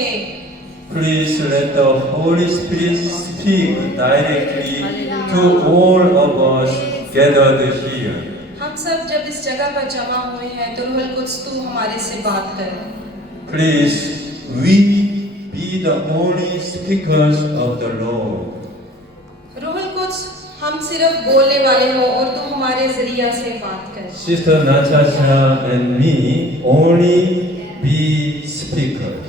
थे। Please let the Holy Spirit speak directly to all of us gathered here. हम सब जब इस जगह पर जमा हुए हैं तो रूहुल कुद्स तू हमारे से बात कर। Please, we be the only speakers of the Lord. रूहुल कुद्स हम सिर्फ बोलने वाले हो और तू हमारे जरिया से बात कर। Sister Natasha and me only be speakers.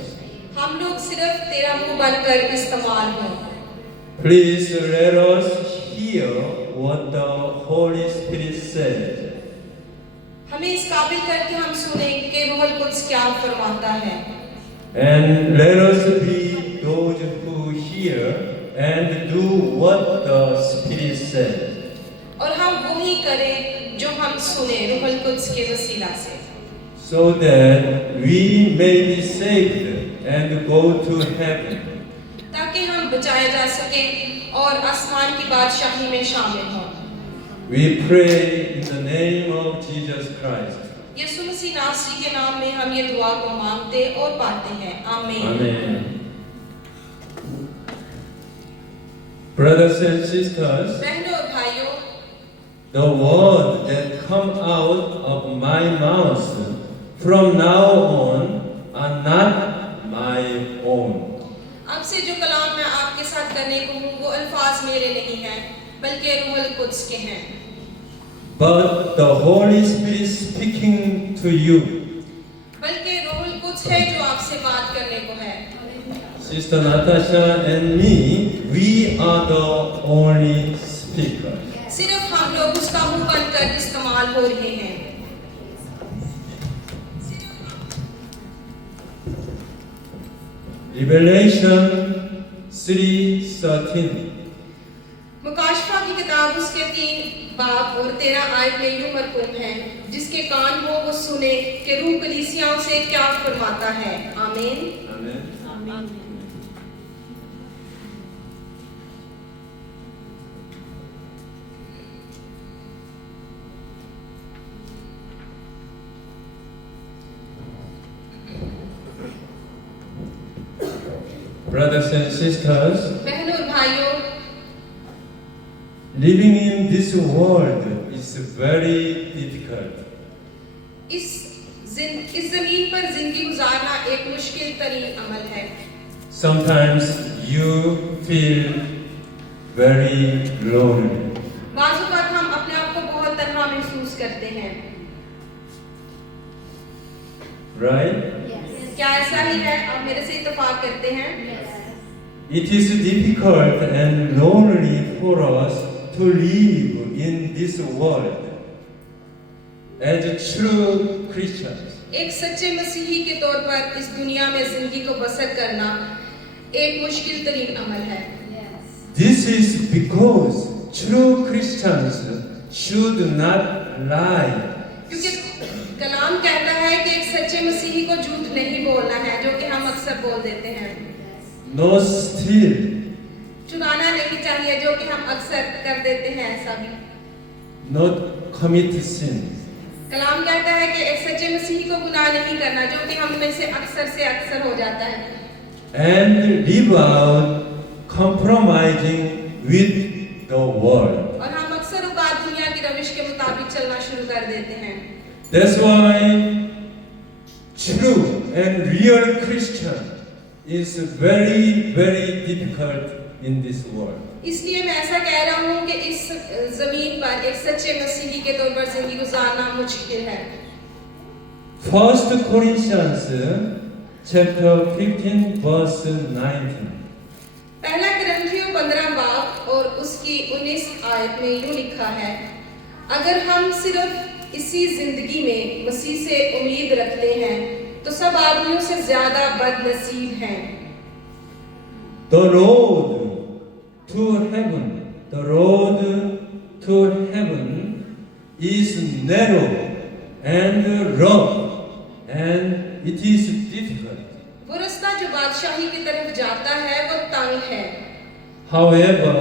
हम लोग सिर्फ तेरा मुंह बनकर इस्तेमाल हो। Please let us hear what the Holy Spirit says. हमें इस काबिल कर कि हम सुने कि रूहुल कुद्स क्या फरमाता है। And let us be those who hear and do what the Spirit says. और हम वही करें जो हम सुने रूहुल कुद्स के वसीला से। So that we may be saved and go to heaven. ताकि हम बचाए जा सकें और आसमान की बादशाही में शामिल हों। We pray in the name of Jesus Christ. यीशु मसीह नासरी के नाम में हम ये दुआ को मांगते और पाते हैं। आमीन। Amen. Brothers and sisters, बहनों और भाइयों, the word that come out of my mouth from now on are not my own. अब से जो कलाम मैं आपके साथ करने को हूँ वो अल्फाज मेरे नहीं हैं बल्कि रूहुल कुद्स के हैं। But the Holy Spirit speaking to you. बल्कि रूहुल कुद्स है जो आपसे बात करने को है। Sister Natasha and me, we are the only speakers. सिर्फ हम लोग उसका मुंह बनकर इस्तेमाल हो रहे हैं। Revelation 3:13. मुकाशफा की किताब उसके 3 बाब और 13 आयत में यूं मरकूम है, जिसके कान हो वो सुने कि रूह कलीसियाओं से क्या फरमाता है। आमीन। Amen. Brothers and sisters, बहनों और भाइयों, living in this world is very difficult. इस ज़मीन पर जिंदगी गुजारना एक मुश्किल तरीन अमल है। Sometimes you feel very lonely. बाज़ औक़ात हम अपने आप को बहुत तन्हा महसूस करते हैं। Right? क्या ऐसा ही है? आप मेरे से इत्तेफाक करते हैं? It is difficult and lonely for us to live in this world as true Christians. एक सच्चे मसीही के तौर पर इस दुनिया में जिंदगी को बसर करना एक मुश्किल तरीन अमल है। This is because true Christians should not lie. क्योंकि कलाम कहता है कि एक सच्चे मसीही को झूठ नहीं बोलना है, जो कि हम अक्सर बोल देते हैं। No steal. चुराना नहीं चाहिए, जो कि हम अक्सर कर देते हैं ऐसा भी। Not commit sin. कलाम कहता है कि एक सच्चे मसीही को गुनाह नहीं करना, जो कि हम में से अक्सर हो जाता है। And live out compromising with the world. और हम अक्सर औक़ात दुनिया की रविश के मुताबिक चलना शुरू कर देते हैं। That's why true and real Christian is very, very difficult in this world. इसलिए मैं ऐसा कह रहा हूँ कि इस ज़मीन पर एक सच्चे मसीही के तौर पर जिंदगी गुजारना मुश्किल है। 1 Corinthians chapter 15 verse 19. पहला कुरिन्थियों 15 बाब और उसकी 19 आयत में यूं लिखा है, अगर हम सिर्फ इसी जिंदगी में मसीह से उम्मीद रखते हैं तो सब आदमियों से ज्यादा बदनसीब हैं। The road to heaven is narrow and rough and it is difficult. वो रास्ता जो बादशाही की तरफ जाता है वो तंग है। However,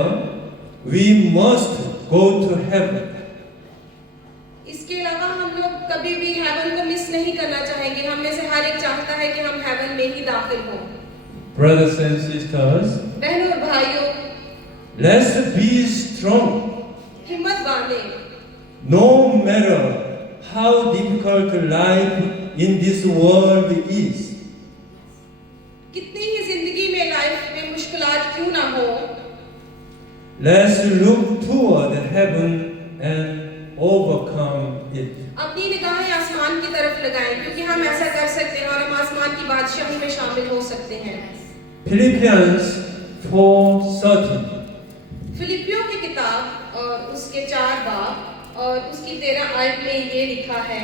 we must go to heaven. इसके अलावा हम लोग कभी भी हेवन को मिस नहीं करना चाहेंगे। हम में से हर एक चाहता है कि हम हेवन में ही दाखिल हों। Brothers and sisters, बहनों और भाइयों, let's be strong. हिम्मत बांधे। No matter how difficult life in this world is, कितनी ही जिंदगी में लाइफ में मुश्किलात क्यों ना हो, let's look toward heaven and overcome it. अपनी निगाहें आसमान की तरफ लगाएं, क्योंकि हम ऐसा कर सकते हैं और हम आसमान की बादशाही में शामिल हो सकते हैं। Philippians 4:13. फिलिपियों की किताब और उसके 4 बाब और उसकी 13 आयत में ये लिखा है,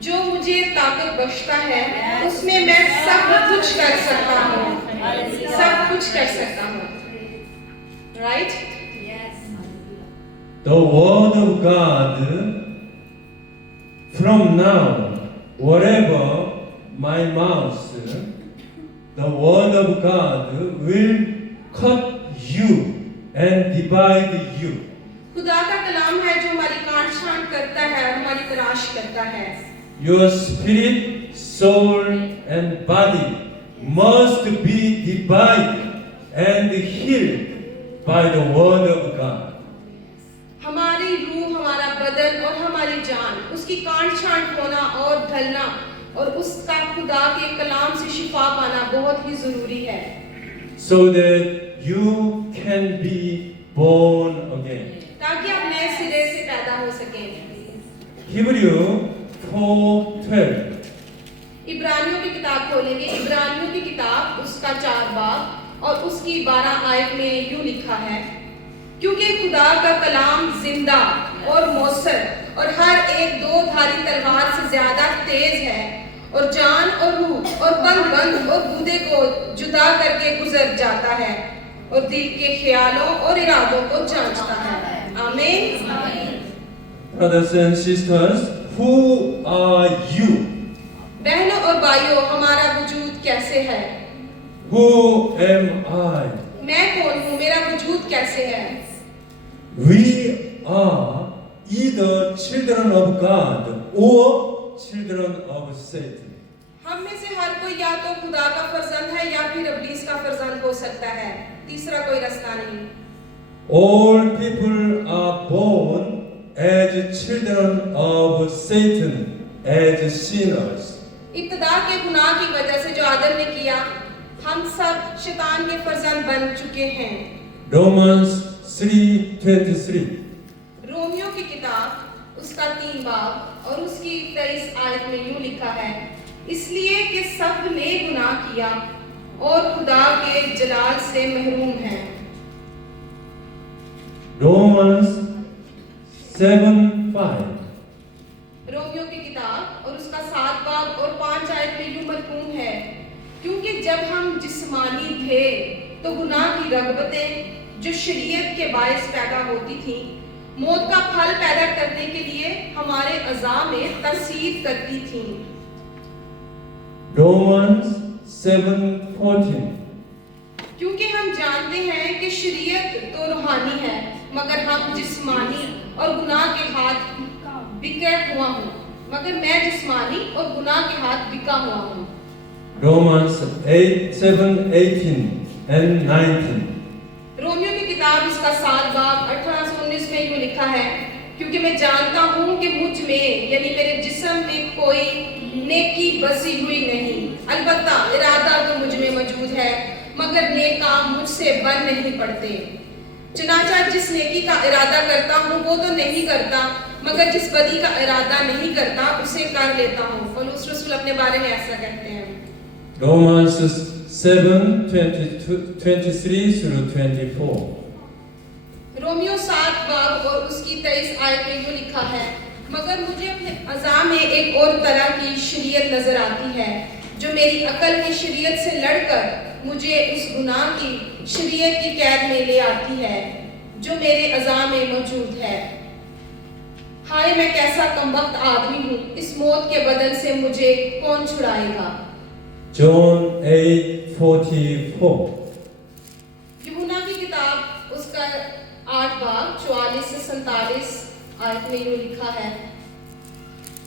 जो मुझे ताकत बख्शता है उसमें मैं सब कुछ कर सकता हूँ, सब कुछ कर सकता हूँ। Right? The word of God, from now, whatever my mouth, the word of God will cut you and divide you. खुदा का कलाम है जो हमारी काट छांट करता है और हमारी तराश करता है। Your spirit, soul, and body must be divided and healed by the word of God. हमारी रूह, हमारा बदन और हमारी जान, उसकी काट छांट होना और ढलना और उसका खुदा के कलाम से शिफा पाना बहुत ही जरूरी है, So that you can be born again. ताकि आप नए सिरे से पैदा हो सकें। Hebrew 4:12. इब्रानियों की किताब खोलेंगे, इब्रानियों की किताब उसका 4 बाब और उसकी 12 आयत में यूं लिखा है, क्योंकि खुदा का कलाम जिंदा और मौसर और हर एक 2-धारी तलवार से ज्यादा तेज है और जान और रूह और बंद और गूदे को जुदा करके गुजर जाता है और दिल के ख्यालों और इरादों को जांचता है। आमीन। Brothers and sisters, who are you? बहनों और भाइयों, हमारा वजूद कैसे है? Who am I? मैं कौन हूँ? मेरा वजूद कैसे है? We are either children of God or children of Satan. हम में से हर कोई या तो खुदा का फर्जंद है या फिर इब्लीस का फर्जंद हो सकता है, तीसरा कोई रास्ता नहीं। All people are born as children of Satan, as sinners. इब्तिदा के गुनाह की वजह से जो आदम ने किया, हम सब शैतान के फर्जंद बन चुके हैं। Romans 3:23. रोमियो की किताब उसका 3 बाब और उसकी 23 आयत में यूं लिखा है, इसलिए कि सब ने गुनाह किया और खुदा के जलाल से महरूम हैं। Romans 7:5. रोमियो की किताब और उसका 7 बाब और 5 आयत में यूं मरकूम है, क्योंकि जब हम जिस्मानी थे तो गुनाह की रगबतें जो शरीयत के बायस पैदा होती थी, मौत का फल पैदा करने के लिए हमारे अज़ा में तसीद करती थी। Romans 7:14. क्योंकि हम जानते हैं कि शरीयत तो रूहानी है, मगर हम जिस्मानी और गुनाह के हाथ बिका हुआ हूँ, मगर मैं जिस्मानी और गुनाह के हाथ बिका हुआ हूँ। Romans 7:18 and 19. रोमियो की किताब उसका 7 बाब 18 से 19 में यूं लिखा है, क्योंकि मैं जानता हूँ कि मुझ में यानी मेरे जिस्म में कोई नेकी बसी हुई नहीं, अलबत्ता इरादा तो मुझ में मौजूद है, मगर नेक काम मुझसे बन नहीं पड़ते। चुनाचा जिस नेकी का इरादा करता हूँ वो तो नहीं करता, मगर जिस बदी का इरादा नहीं करता उसे कर लेता हूँ। पौलुस रसूल अपने बारे में ऐसा कहते हैं। Romans 7:23 through 24. रोमियो 7 बाब और उसकी 23 आयत में यूं लिखा है, मगर मुझे अपने अज़ा में एक और तरह की शरीयत नजर आती है, जो मेरी अकल की शरीयत से लड़कर मुझे उस गुनाह की शरीयत की कैद में ले आती है जो मेरे अज़ा में मौजूद है। हाय मैं कैसा कमबख्त आदमी हूँ, इस मौत के बदन से मुझे कौन छुड़ाएगा। John 8:44. यूहन्ना की किताब उसका 8 बाब 44 से 47 आयत में यूं लिखा है।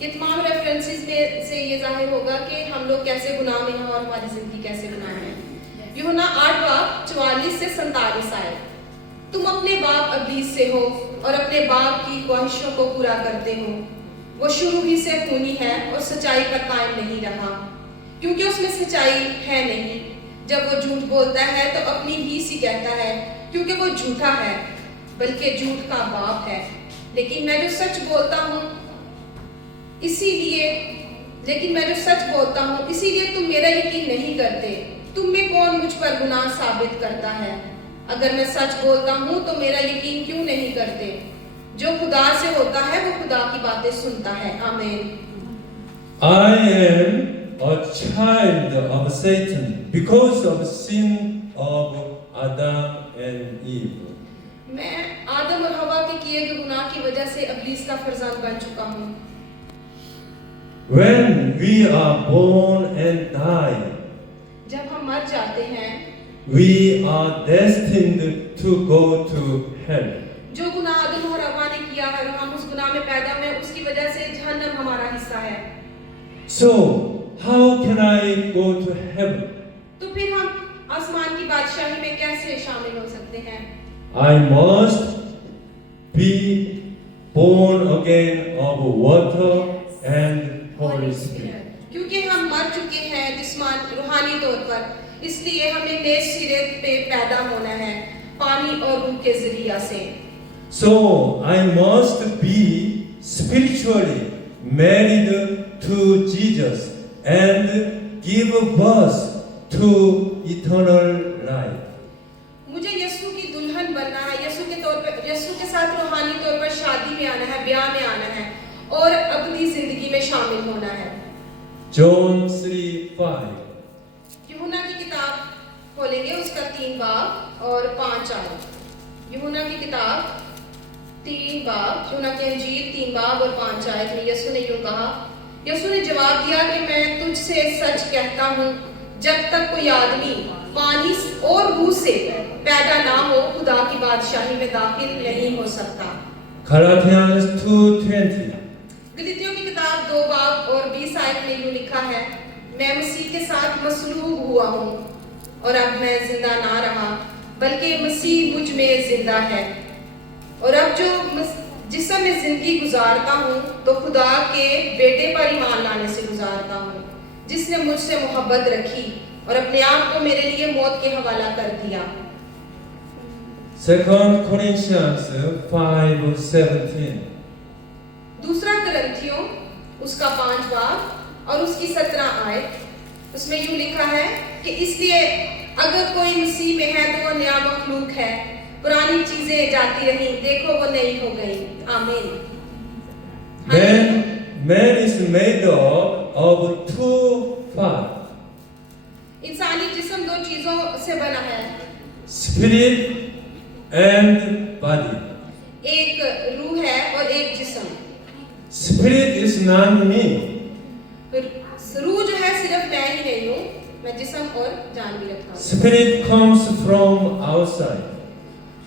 ये तमाम रेफरेंसेस में से ये जाहिर होगा कि हम लोग कैसे गुनाह में हैं और हमारी जिंदगी कैसे गुनाह में है। यूहन्ना 8 बाब 44 से 47 आए। तुम अपने बाप इब्लीस से हो और अपने बाप की ख्वाहिशों को पूरा करते हो। वो शुरू ही से खूनी है और सच्चाई पर कायम नहीं रहा, क्योंकि उसमें सच्चाई है नहीं। जब वो झूठ बोलता है तो अपनी ही सी कहता है, क्योंकि वो झूठा है, बल्कि झूठ का बाप है। लेकिन मैं जो सच बोलता हूँ इसीलिए तुम मेरा यकीन नहीं करते। तुम में कौन मुझ पर गुनाह साबित करता है? अगर मैं सच बोलता हूँ तो मेरा यकीन क्यों नहीं करते? जो खुदा से होता है वो खुदा की बातें सुनता है। आमीन। I am a child of Satan because of sin of Adam and Eve. मैं आदम और हवा के किए गए गुनाह की वजह से इब्लीस का फरजान बन चुका हूँ। When we are born and die, जब हम मर जाते हैं, we are destined to go to hell. जो गुनाह आदम और हवा ने किया है, हम उस गुनाह में पैदा हुए, उसकी वजह से जहन्नम हमारा हिस्सा है। So, how can I go to heaven? तो फिर हम आसमान की बादशाही में कैसे शामिल हो सकते हैं? I must be born again of water and Holy Spirit. क्योंकि हम मर चुके हैं जिस्मानी रूहानी तौर पर, इसलिए हमें नए सिरे पे पैदा होना है पानी और रूह के जरिया से। So I must be spiritually married to Jesus and give birth to eternal life. मुझे यीशु की दुल्हन बनना है, यीशु के साथ रूहानी तौर पर शादी में आना है, ब्याह में आना है और अपनी जिंदगी में शामिल होना है। John 3:5. यूहन्ना की किताब खोलेंगे, उसका 3 बाब और 5 आयत। यूहन्ना की किताब 3 बाब, यूहन्ना की अंजील 3 बाब और 5 आयत में यीशु ने यूं कहा, यीशु ने जवाब दिया कि मैं तुझसे सच कहता हूँ, जब तक कोई आदमी पानी और रूह से पैदा ना हो खुदा की बादशाही में दाखिल नहीं हो सकता। Galatians 2:20. गलातियों की किताब 2 बाब और 20 आयत में यूं लिखा है, मैं मसीह के साथ मसलूब हुआ हूँ और अब मैं जिंदा ना रहा, बल्कि मसीह मुझ में जिंदा है। और अब जिसम में जिंदगी गुजारता हूँ तो खुदा के बेटे पर ईमान लाने से गुजारता हूँ, जिसने मुझसे मोहब्बत रखी और अपने आप को मेरे लिए मौत के हवाला कर दिया। 2 Corinthians 5:17. दूसरा करंथियों उसका 5 बाब और उसकी 17 आयत, उसमें यूं लिखा है कि इसलिए अगर कोई मसीह में है तो वो नया मखलूक है, पुरानी चीजें जाती रही, देखो वो नई हो गई। आमीन। Man is made up of 2 parts. इंसानी जिस्म 2 चीजों से बना है, Spirit and body. एक रूह है और एक जिस्म। Spirit is not me. रूह जो है सिर्फ मैं ही नहीं हूँ, मैं जिस्म और जान भी रखता हूँ। Spirit comes from outside.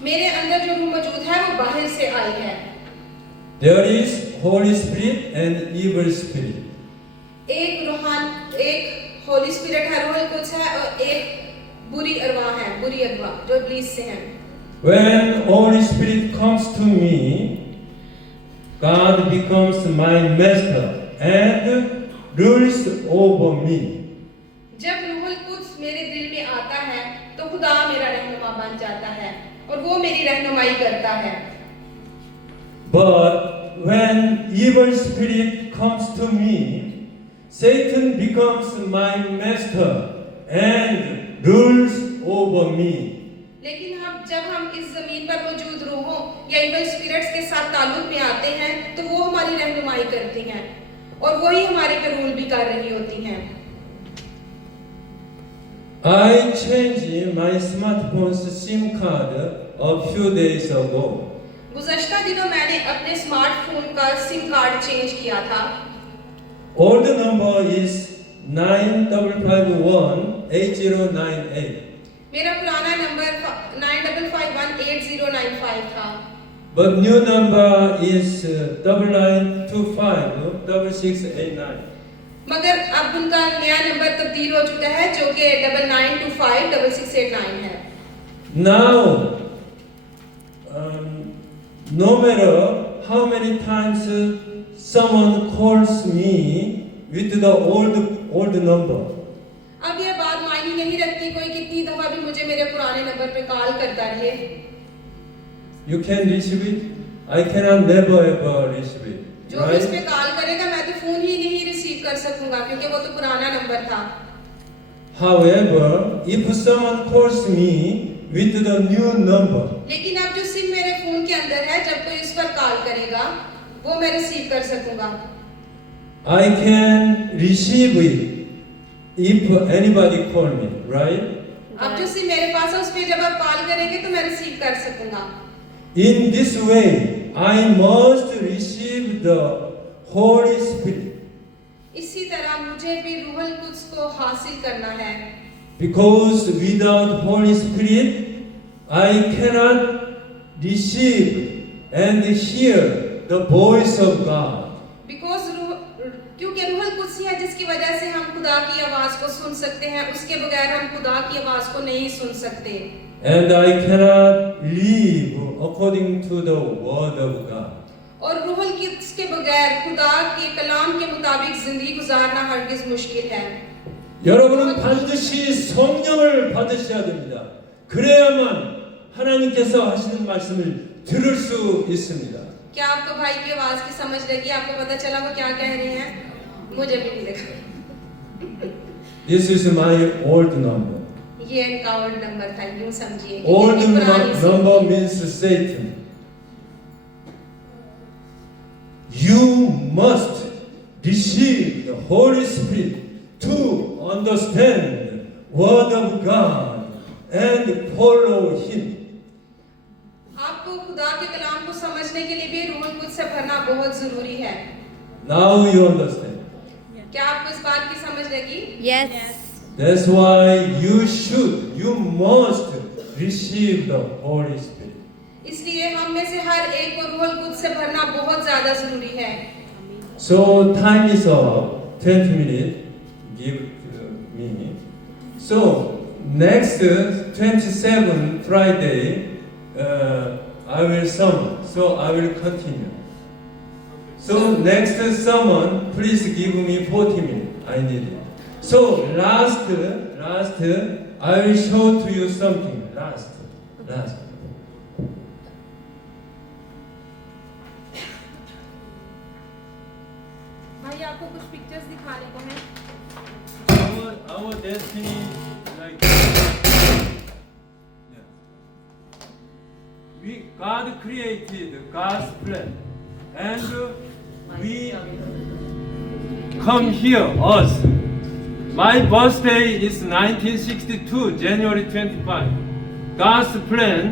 मेरे अंदर जो रूह मौजूद है वो बाहर से आई है। There is Holy Spirit and evil spirit. एक होली स्पिरिट है, रूह कुछ है, और एक बुरी अरवाह जो इब्लीस से है। When Holy Spirit comes to me, God becomes my master and rules over me. जब रूहुल कुद्स मेरे दिल में आता है तो खुदा मेरा रहनुमा बन जाता है और वो मेरी रहनुमाई करता है। But when evil spirit comes to me, Satan becomes my master and rules over me. लेकिन जब हम इस जमीन पर मौजूद रूहों या इवल स्पिरिट्स के साथ ताल्लुक में आते हैं तो वो हमारी रहनुमाई करती हैं और वही हमारे पे रूल भी कर रही होती हैं। I changed my smartphone's SIM card a few days ago. गुज़श्ता दिनों मैंने अपने स्मार्टफोन का सिम कार्ड चेंज किया था। Old number is 95518098. मेरा पुराना नंबर 95518095 था। But new number is 99256689. मगर अब उनका नया नंबर तब्दील हो चुका है जो कि 99256689 है। Now, no matter how many times someone calls me with the old number, अब यह बात मायने नहीं रखती कोई कितनी दफा भी मुझे मेरे पुराने नंबर पे कॉल करता रहे। you can receive it. I cannot never ever receive it. जो भी इस पे कॉल करेगा मैं तो फोन ही नहीं रिसीव कर सकूंगा क्योंकि वो तो पुराना नंबर था। However, if someone calls me with the new number, लेकिन अब जो सिम मेरे फोन के अंदर है जब कोई इस पर कॉल करेगा वो मैं रिसीव कर सकूंगा। I can receive it if anybody call me, right? अब जो सिम मेरे पास है उस पे जब आप कॉल करेंगे तो मैं रिसीव कर सकूंगा। In this way, I must receive the Holy Spirit. इसी तरह मुझे भी रूहुल कुद्स को हासिल करना है। Because without Holy Spirit, I cannot receive and hear the voice of God. क्योंकि रूहुल कुद्स है जिसकी वजह से हम खुदा की आवाज को सुन सकते हैं, उसके बगैर हम खुदा की आवाज को नहीं सुन सकते। And I cannot live according to the word of God. और रूहुल कुद्स के बगैर खुदा के कलाम के मुताबिक जिंदगी गुजारना हरगिज मुश्किल है। 여러분은 반드시 성령을 받으셔야 됩니다. 그래야만 하나님께서 하시는 말씀을 들을 수 있습니다. क्या आपको भाई की आवाज की समझ लगी? आपको पता चला वो क्या कह रहे हैं? मुझे भी नहीं लगा। This is my old number. ये इनका ओल्ड नंबर था, यूं समझिए। Old number means Satan. You must receive the Holy Spirit to understand word of God and follow Him. आपको खुदा के कलाम को समझने के लिए भी रूहुल कुद्स से भरना बहुत जरूरी है। Now you understand. क्या आपको इस बात की समझ लगी? Yes. That's why you must receive the Holy Spirit. इसलिए हम में से हर एक को रूहुल कुद्स से भरना बहुत ज्यादा जरूरी है। So time is up. 20 minutes. Give to me. So next 27 Friday, I will summon. So I will continue. So next summon, please give me 40 minutes. I need it. So last, I will show to you something. Last. भाई आपको कुछ पिक्चर्स दिखाने को हैं। Our destiny like God created God's plan, and we come here us. My birthday is 1962, January 25. God's plan,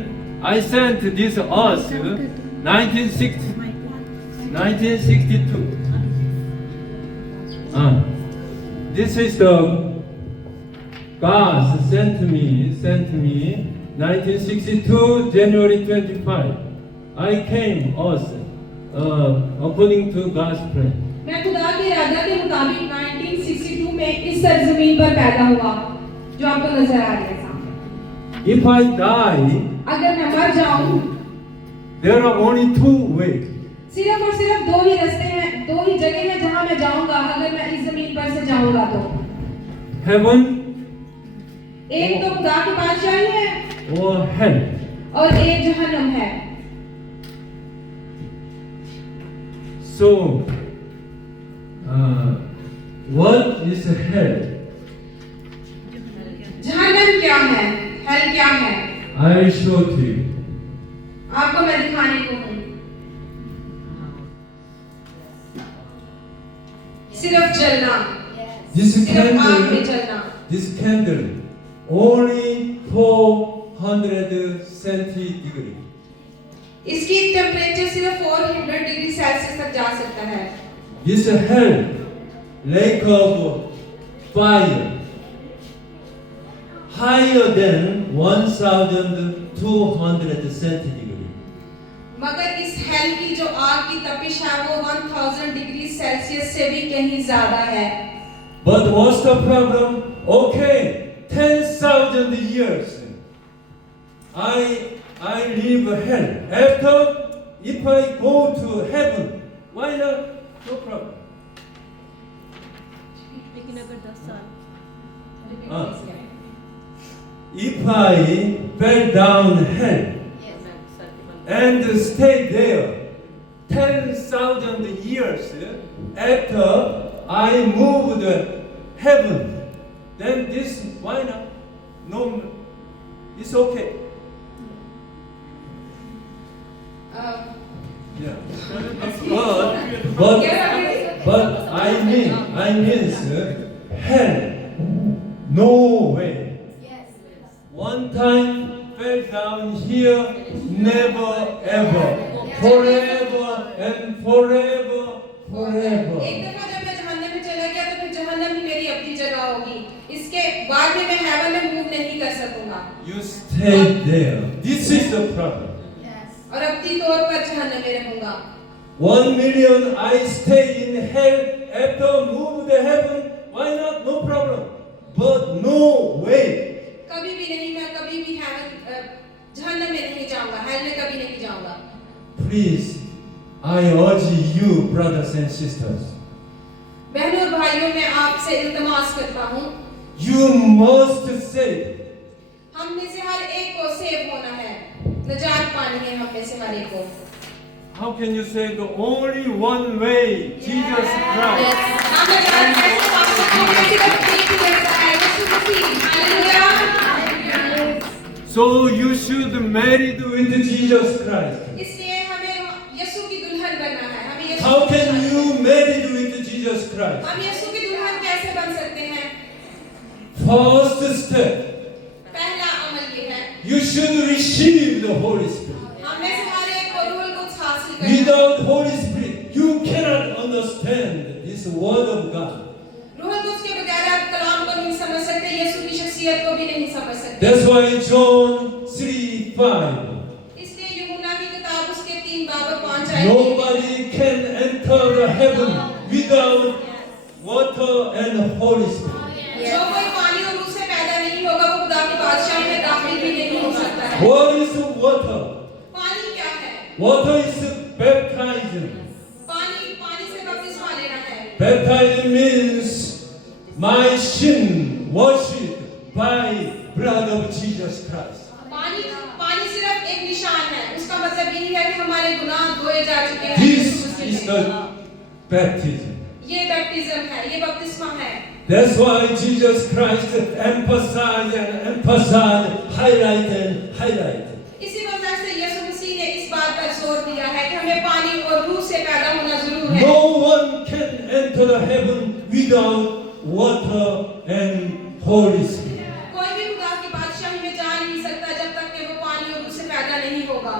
I sent this us 1962. This is the God sent me 1962 January 25. I came us according to God's plan. मैं खुदा के इरादा के मुताबिक 1962 में इस सरजमीन पर पैदा हुआ जो आपको नजर आ रही है सामने। If I die, अगर मैं मर जाऊं, there are only two ways. सिर्फ और सिर्फ दो ही रास्ते हैं, दो ही जगह हैं जहां मैं जाऊंगा अगर मैं इस जमीन पर से जाऊंगा तो। Heaven एक तो खुदा की बादशाही है or hell. और एक जहन्नुम है। So, what is hell? जहन्नुम क्या है? हेल क्या है? I will show to you. आपको मैं दिखाने को हूँ। सिर्फ जलना, This सिर्फ आग में candle, जलना। this candle, only 400 centigrade. इसकी टेम्परेचर सिर्फ 400 डिग्री सेल्सियस तक जा सकता है। This hell, lake of fire, higher than 1,200 centigrade. मगर इस हेल की जो आग की तपिश है वो 1000 डिग्री सेल्सियस से भी कहीं ज्यादा है। But what's the problem? Okay, 10,000 years. I leave hell. After, if I go to heaven, why not? No problem. लेकिन अगर 10 साल If I fell down hell and stay there 10,000 years after I moved heaven, then this, why not? No, it's okay. Yeah. But I means hell, no way. One time fell down here, never ever, forever and forever, forever. एक दफा जब मैं जहन्नम में चला गया तो फिर जहन्नम ही मेरी अपनी जगह होगी। इसके बाद में मैं हेवन में मूव नहीं कर सकूंगा। You stay there. This is the problem. और अपनी तौर पर जहन्नम में रहूंगा। 1 million I stay in hell after move the heaven. Why not? No problem. But no way. कभी भी नहीं, मैं कभी भी हेवन जहन्नम में नहीं जाऊंगा, हेल में कभी नहीं जाऊंगा। Please, I urge you, brothers and sisters. बहनों और भाइयों, मैं आपसे इल्तिमास करता हूँ, You must save. हम में से हर एक को सेव होना है, निजात पानी है हम में से हर एक को। How can you say the only one way, Jesus Christ? हम निजात कैसे पा सकते हैं? सिर्फ एक ही रास्ता है, यीशु मसीह। Hallelujah. So you should marry with Jesus Christ. इसलिए हमें यीशु की दुल्हन बनना है। हमें यीशु How can you marry with Jesus Christ? हम यीशु की दुल्हन कैसे बन सकते हैं? First step, पहला अमल ये है, you should receive the Holy Spirit. हम में से हर एक को रूह कुछ हासिल करना है। Without Holy Spirit, you cannot understand this word of God. रूह कुछ के बगैर आप कलाम को नहीं समझ सकते, यीशु की शख्सियत को भी नहीं समझ सकते। That's why John 3:5. इसलिए यूहन्ना की किताब उसके 3 बाब और 5 आयत। Nobody can enter the heaven without water and Holy Spirit. जो कोई पानी और रूह से पैदा नहीं होगा, वो खुदा की बादशाही में दाखिल भी नहीं हो सकता है। What is water? पानी क्या है? Water is baptism. पानी से बपतिस्मा लेना है। Baptism means my sin washed by blood of Jesus Christ. पानी सिर्फ एक निशान है। उसका मतलब यही है कि हमारे गुनाह धोए जा चुके हैं। This is the baptism. ये बैप्टिज्म है, ये बपतिस्मा है। That's why Jesus Christ emphasized, highlighted. इसी वजह से यीशु मसीह ने इस बात पर जोर दिया है कि हमें पानी और रूह से पैदा होना जरूर है। No one can enter the heaven without water and Holy Spirit. कोई भी खुदा की बादशाही में जा नहीं सकता जब तक कि वो पानी और रूह से पैदा नहीं होगा।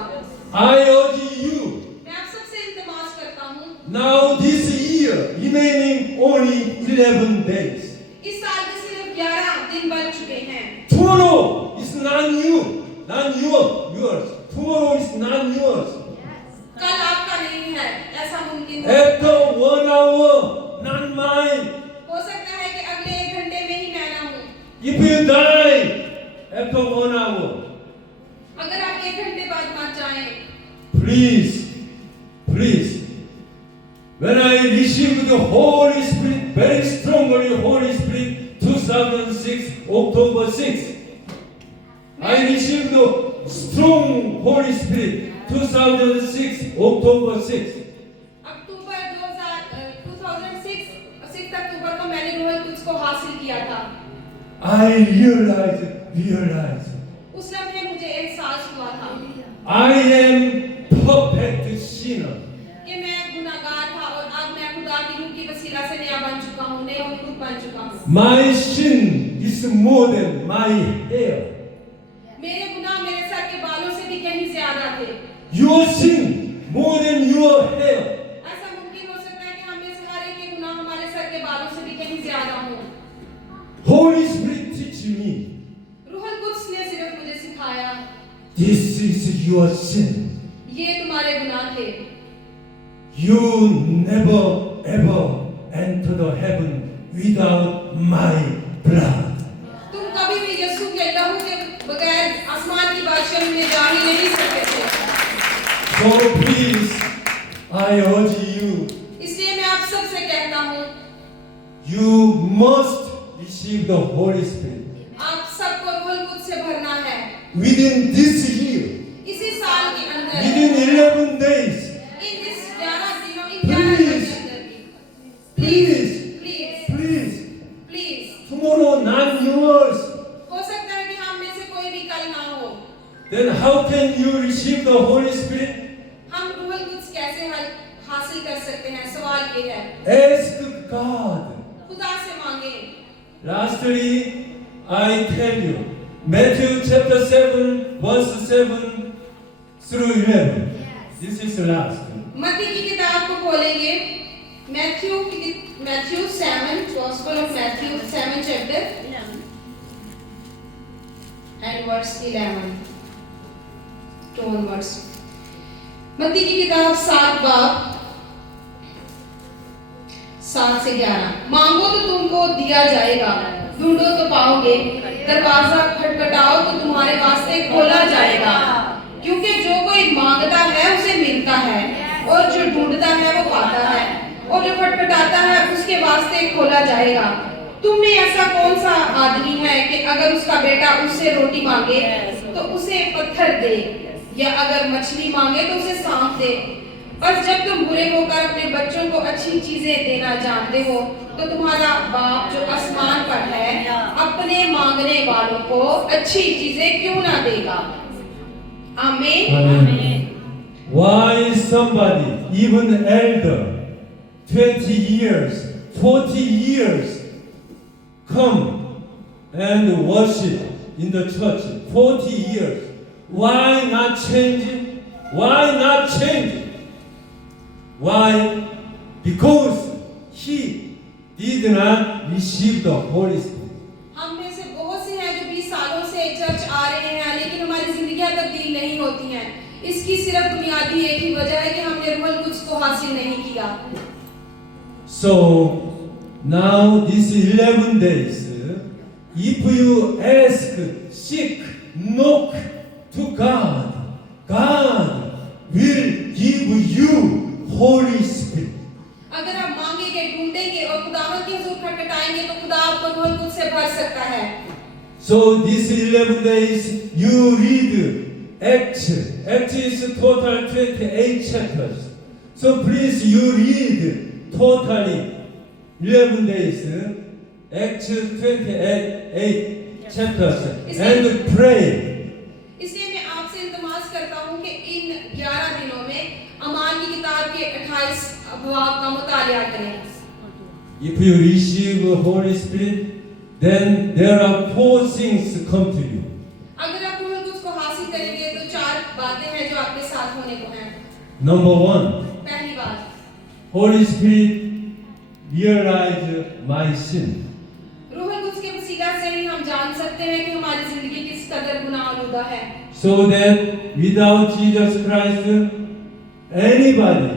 I urge you, मैं आप सबसे इल्तिमास करता हूँ, now this year, remaining only 11 days. इस साल में सिर्फ 11 दिन बच चुके हैं। Tomorrow is not yours. Tomorrow is not yours. कल आपका नहीं है, ऐसा मुमकिन है। After 1 hour, not mine. हो सकता है कि अगले 1 घंटे में ही मैं ना हूँ। If you die after 1 hour, अगर आप 1 घंटे बाद मर जाएं, please, when I received the Holy Spirit, very strongly Holy Spirit, 2006, October 6. I received the strong Holy Spirit, 2006, October 6. अक्टूबर 2006 अक्टूबर को मैंने रूह कुछ को हासिल किया था। I realized, उस लम्हे मुझे एहसास हुआ था I am perfect sinner. कि मैं गुनाहगार था और अब मैं खुदा की रूह की वसीला से नया बन चुका हूँ, नया खुद बन चुका हूँ। My sin is more than my hair. मेरे गुनाह मेरे सर के बालों से भी कहीं ज्यादा थे। Your sin more than your hair. ऐसा मुमकिन हो सकता है कि हम में से हर एक के गुनाह हमारे सर के बालों से भी कहीं ज्यादा हो। Holy Spirit teach me. रूह कुद्स ने सिर्फ मुझे सिखाया, This is your sin. ये तुम्हारे गुनाह थे। You never ever enter the heaven without my blood. तुम कभी भी यीशु के लहू के बगैर आसमान की बादशाही में जा ही नहीं सकते थे। So please, I urge you, इसलिए मैं आप सबसे कहता हूँ, you must receive the Holy Spirit आप सबको रूह कुद्स से भरना है within this year, इसी साल के अंदर, within 11 days. इन इस 11 दिनों, इन 11 दिनों के अंदर भी। Please, please please, please tomorrow not yours. हो सकता है कि हम में से कोई भी कल ना हो। Then how can you receive the Holy Spirit? हम रूह कुद्स कैसे हासिल कर सकते हैं? सवाल ये है, Ask God. खुदा से मांगे। Lastly, I tell you, Matthew chapter 7, verse 7 through 11. This is the last. मत्ती की किताब को खोलेंगे, मैथ्यू 7, Gospel of Matthew 7 chapter and verse 11 to onwards. मत्ती की किताब 7 बाब 7 से 11। मांगो तो तुमको दिया जाएगा, ढूंढो तो पाओगे, दरवाजा खटखटाओ तो तुम्हारे वास्ते खोला जाएगा। क्योंकि जो कोई मांगता है उसे मिलता है, और जो ढूंढता है वो पाता है, और जो खटखटाता है उसके वास्ते खोला जाएगा। तुम में ऐसा कौन सा आदमी है कि अगर उसका बेटा उससे रोटी मांगे तो उसे पत्थर दे, या अगर मछली मांगे तो उसे सांप दे? पर जब तुम बुरे होकर अपने बच्चों को अच्छी चीजें देना जानते हो, तो तुम्हारा बाप जो आसमान पर है अपने मांगने वालों को अच्छी चीजें क्यों ना देगा? आमीन। Amen. Why somebody, even elder, 20 years, 40 years, come and worship in the church, 40 years. Why not change it? Why not change it? Why? Because he did not receive the Holy Spirit. हम में से बहुत से हैं जो 20 सालों से चर्च आ रहे हैं, लेकिन हमारी जिंदगियां तब्दील नहीं होती हैं। इसकी सिर्फ बुनियादी एक ही वजह है कि हमने रूह कुद्स को हासिल नहीं किया। So now these 11 days, if you ask, seek, knock to God, God will give you Holy Spirit. अगर आप मांगेंगे, ढूंढेंगे और खुदावंद के हुजूर खटखटाएंगे तो खुदा आपको रूह कुद्स से भर सकता है। So these 11 days you read Acts. Acts is total 28 chapters. So please you read totally 11 days, Acts 28 chapters, and pray. इसलिए मैं आपसे इल्तमास करता हूँ कि इन 11 दिनों में अमाल की किताब के 28 अबवाब का मुतालिया करें। If you receive Holy Spirit, then there are 4 things come to you. अगर आप रूह कुद्स को हासिल करेंगे तो 4 बातें हैं जो आपके साथ होने को हैं। Number 1, पहली बात, Holy Spirit realize my sin. रूह कुद्स के वसीला से ही हम जान सकते हैं कि हमारी जिंदगी किस कदर गुनाह आलूदा है। So that without Jesus Christ, anybody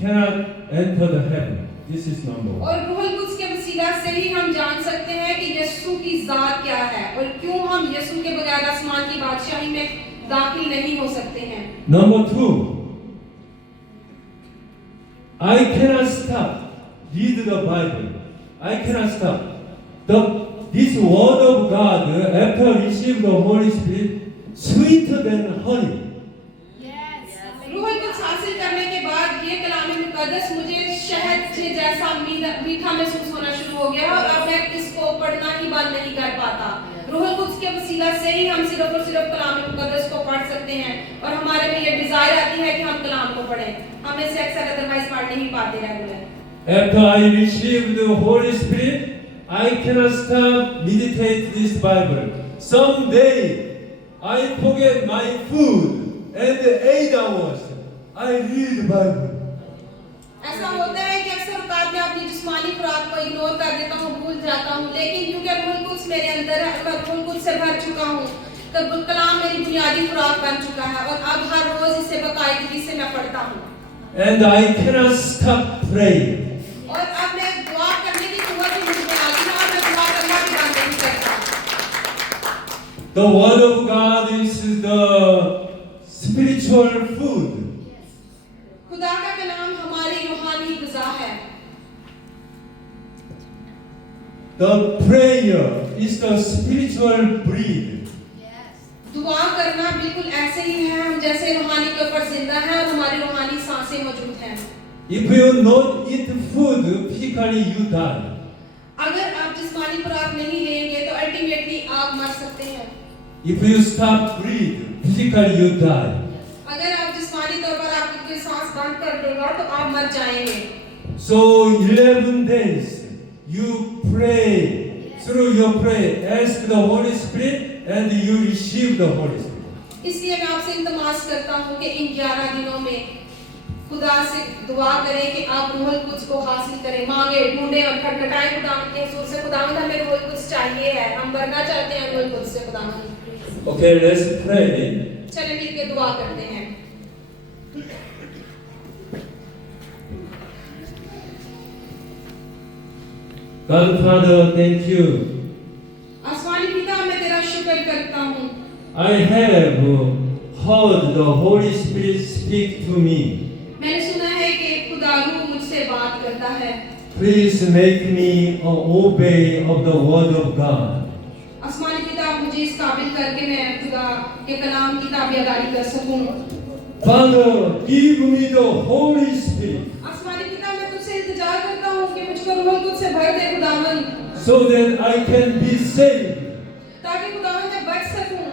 cannot enter the heaven. This is number 1. और रूह कुद्स के वसीला से ही हम जान सकते हैं कि यीशु की जात क्या है और क्यों हम यीशु के बगैर आसमान की बादशाही में दाखिल नहीं हो सकते हैं। Number 2, I cannot stop read the Bible. I cannot stop. This word of God, after receive the Holy Spirit, sweeter than honey. रूह कुद्स हासिल करने के बाद ये कलाम मुकद्दस मुझे शहद से जैसा मीठा महसूस होना शुरू हो गया और अब मैं इसको पढ़ना ही बंद नहीं कर पाता। रूह कुद्स के वसीला से ही हम सिर्फ और सिर्फ कलाम मुकद्दस को पढ़ सकते हैं और हमारे में ये डिजायर आती है कि हम कलाम को पढ़ें। हम इसे अक्सर अदरवाइज पढ़ नहीं पाते regular. After I received the Holy Spirit, I cannot stop meditate this Bible. Someday I forget my food and 8 hours I read the Bible. ऐसा होता है कि अक्सर औकात में अपनी जिस्मानी खुराक को इग्नोर कर देता हूँ, भूल जाता हूँ, लेकिन क्योंकि रूह कुद्स मेरे अंदर है, मैं रूह कुद्स से भर चुका हूँ, तब कलाम मेरी बुनियादी खुराक बन चुका है और अब हर रोज इसे बाकायदगी से मैं पढ़ता हूँ। And I cannot stop praying. और अब मैं दुआ करने की कुव्वत ही मुझ में The Word of God is the spiritual food. खुदा का कलाम हमारी रूहानी ग़िज़ा है। The prayer is the spiritual bread. दुआ करना बिल्कुल ऐसे ही है हम जैसे रूहानी के ऊपर जिंदा हैं और हमारी रूहानी सांसें मौजूद हैं। If you not eat food, physically you die. अगर आप जिस्मानी खुराक नहीं लेंगे तो अल्टीमेटली आप मर सकते हैं। If you stop breathe, physically you die. अगर आप जिस्मानी तौर पर आपकी सांस बंद कर देगा तो आप मर जाएंगे। So 11 days you pray. Through your prayer, ask the Holy Spirit and you receive the Holy Spirit. इसलिए मैं आपसे इल्तिमास करता हूँ कि इन 11 दिनों में खुदा से दुआ करें कि आप रूहुल कुद्स को हासिल करें, मांगे, ढूंढें और खटखटाएं खुदावंद के हुजूर से। खुदावंद हमें रूहुल कुद्स चाहिए है, हम भरना चाहते हैं रूहुल कुद्स से खुदावंद। Okay, let's pray. चलें मिलकर दुआ करते हैं। God Father, thank you. आसमानी पिता मैं तेरा शुक्र करता हूँ। I have heard the Holy Spirit speak to me. मैंने सुना है कि खुदा रूह मुझसे बात करता है। Please make me an obey of the word of God. आसमानी पिता मुझे इस काबिल करके मैं खुदा के कलाम की ताबेदारी कर सकूं। Father, give me the Holy Spirit आसमानी पिता मैं तुझसे इंतजार करता हूँ कि मुझको रूह कुद्स से भर दे खुदावंद, so that I can be saved ताकि खुदावंद मैं बच सकूं,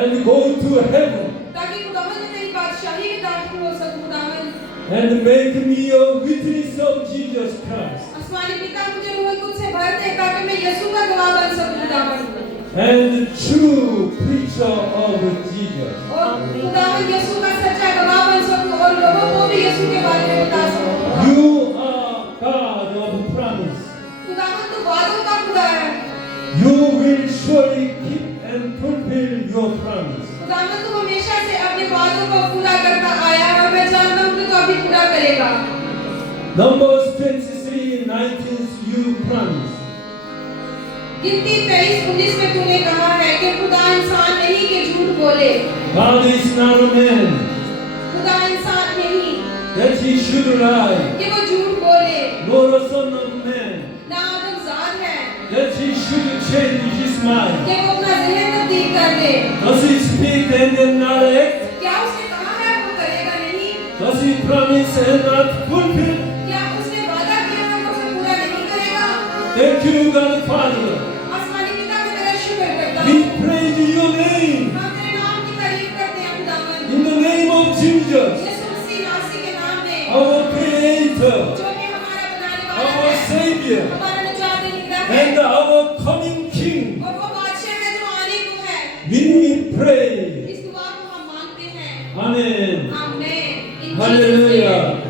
and go to heaven ताकि खुदावंद मैं तेरी बादशाही में दाखिल हो सकूं खुदावंद। and make me a witness of Jesus Christ आसमानी पिता मुझे रूह कुद्स से भर दे ताकि मैं यीशु का गवाह बन सकूं खुदावंद, and true preacher of Jesus. और खुदावंद यीशु का सच्चा गवाह बन सकूं और लोगों को भी यीशु के बारे में बता सकूं। You are God of promise. खुदावंद तू वादों का खुदा है। You will surely keep and fulfill your promise. खुदावंद तू हमेशा से अपने वादों को पूरा करता आया है और मैं जानता हूँ कि तू अभी पूरा करेगा। Numbers 23:19 you promise. गिनती 23:19 में तूने कहा है कि खुदा इंसान नहीं कि झूठ बोले। God is not a man खुदा इंसान नहीं that he should lie, कि वो झूठ बोले, nor a son of man ना आदमजाद है that he should change his mind. कि वो अपना ज़हन तब्दील कर दे। Does he speak and then not act? क्या उसने कहा है वो करेगा नहीं? Does he promise and not fulfill? क्या उसने वादा किया है वो उसे पूरा नहीं करेगा? Thank you, God Father. आसमानी पिता मैं तेरा शुक्र करता We हूँ। praise your name हम तेरे नाम की तारीफ करते हैं खुदावंद। in the name of Jesus, यीशु मसीह नासरी के नाम में, our Creator, जो कि हमारा बनाने वाला our है, Savior, हमारा निजात देनेवाला है, and our coming King. और वो बादशाह है जो आने को है। When we pray, इस दुआ को हम मांगते हैं। Amen. आमीन। In Jesus' Hallelujah. name.